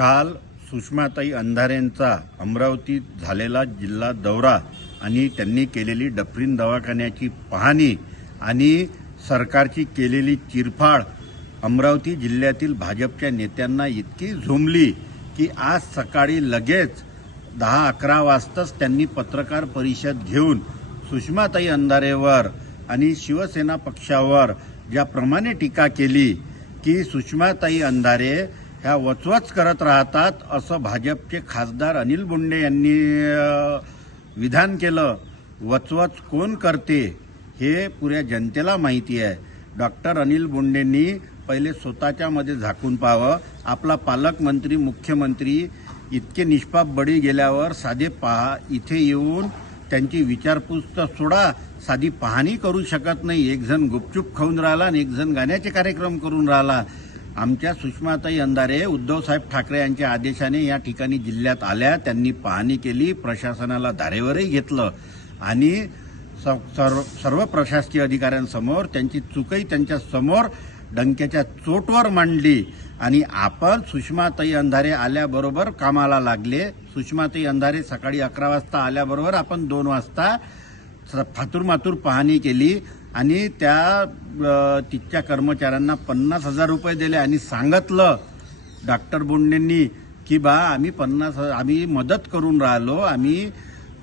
काल सुषमाताई अंधारेंचा अमरावतीत झालेला जिल्हा दौरा आणि त्यांनी केलेली डफरीन दवाखान्याची पाहणी आणि सरकारची केलेली चिरफाड अमरावती जिल्ह्यातील भाजपच्या नेत्यांना इतकी झोंबली की आज सकाळी लगेच 10-11 वाजताच त्यांनी पत्रकार परिषद घेऊन सुषमाताई अंधारेवर आणि शिवसेना पक्षावर ज्याप्रमाणे टीका केली की सुषमाताई अंधारे ह्या वचवच करत राहतात असं भाजपचे खासदार अनिल बोंडे यांनी विधान केलं। वचवच कोण करते हे पुऱ्या जनतेला माहिती आहे। डॉक्टर अनिल बोंडेंनी पहिले स्वतःच्यामध्ये झाकून पाहावं। आपला पालकमंत्री मुख्यमंत्री इतके निष्पाप बळी गेल्यावर साधे इथे येऊन त्यांची विचारपूस तर सोडा, साधी पाहणी करू शकत नाही। एक जण गुपचूप खाऊन राहिला आणि एक जण गाण्याचे कार्यक्रम करून राहिला। आमच्या सुषमाताई अंधारे उद्धवसाहेब ठाकरे यांच्या आदेशाने या ठिकाणी जिल्ह्यात आल्या, त्यांनी पाहणी केली, प्रशासनाला धारेवरही घेतलं आणि सर्व प्रशासकीय अधिकाऱ्यांसमोर त्यांची चूकही त्यांच्या समोर डंक्याच्या चोटवर मांडली आणि आपण सुषमाताई अंधारे आल्याबरोबर कामाला लागले। सुषमाताई अंधारे सकाळी 11 वाजता आल्याबरोबर आपण 2 वाजता फातूरमातूर पाहणी केली आणि त्या तिथच्या कर्मचाऱ्यांना 50,000 रुपये दिले आणि सांगितलं डॉक्टर बोंडेंनी की बा आम्ही मदत करून राहिलो, आम्ही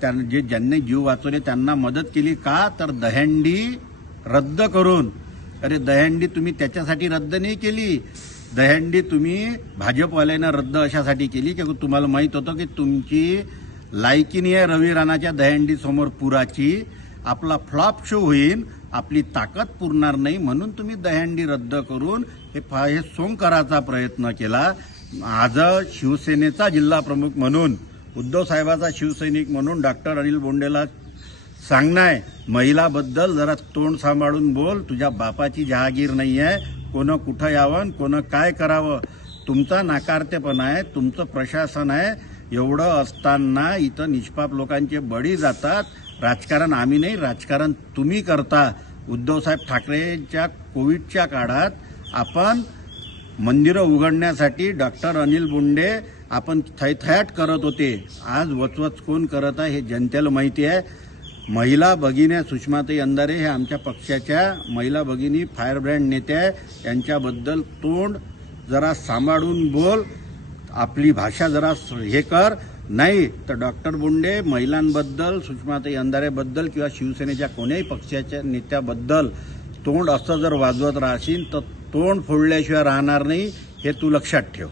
ज्यांनी जीव वाचवले त्यांना मदत केली का तर दहीहंडी रद्द करून। अरे दहीहंडी तुम्ही त्याच्यासाठी रद्द नाही केली, दहीहंडी तुम्ही भाजपवाल्यांना रद्द अशासाठी केली की तुम्हाला माहित होतं की तुमची लायकी नाही आहे रवी राणाच्या दहीहंडी समोर पुराची, आपला फ्लॉप शो होईल, आपली ताकद पुरणार नाही म्हणून तुम्ही दहीहंडी रद्द करून हे सोंग करायचा प्रयत्न केला। आज शिवसेनेचा जिल्हा प्रमुख म्हणून, उद्धव साहेबाचा शिवसैनिक म्हणून डॉक्टर अनिल बोंडेला सांगणं आहे, महिलाबद्दल जरा तोंड सांभाळून बोल, तुझ्या बापाची जहागीर नाही आहे, कोण कुठं यावं कोण काय करावं, तुमचा नाकारतेपणा आहे, तुमचं प्रशासन आहे। एवढं असताना इथं निष्पाप लोकांचे बळी जातात। राजकारण आम्ही नाही, राजकारण तुम्ही करता। उद्धवसाहेब ठाकरेंच्या कोविडच्या काळात आपण मंदिरं उघडण्यासाठी डॉक्टर अनिल बोंडे आपण थैथयाट करत होते, आज वचवच कोण करत आहे हे जनतेला माहिती आहे। महिला भगिनी सुषमाताई अंधारे हे आमच्या पक्षाच्या महिला भगिनी फायर ब्रँड नेत्या, यांच्याबद्दल तोंड जरा सांभाळून बोल, आपली भाषा जरा हे कर, नाही तर डॉक्टर बोंडे महिलांबद्दल, सुषमाताई अंधारेबद्दल किंवा शिवसेनेच्या कोणत्याही पक्षाच्या नेत्याबद्दल तोंड असं जर वाजवत राहशील तर तोंड फोडल्याशिवाय राहणार नाही, हे तू लक्षात ठेव।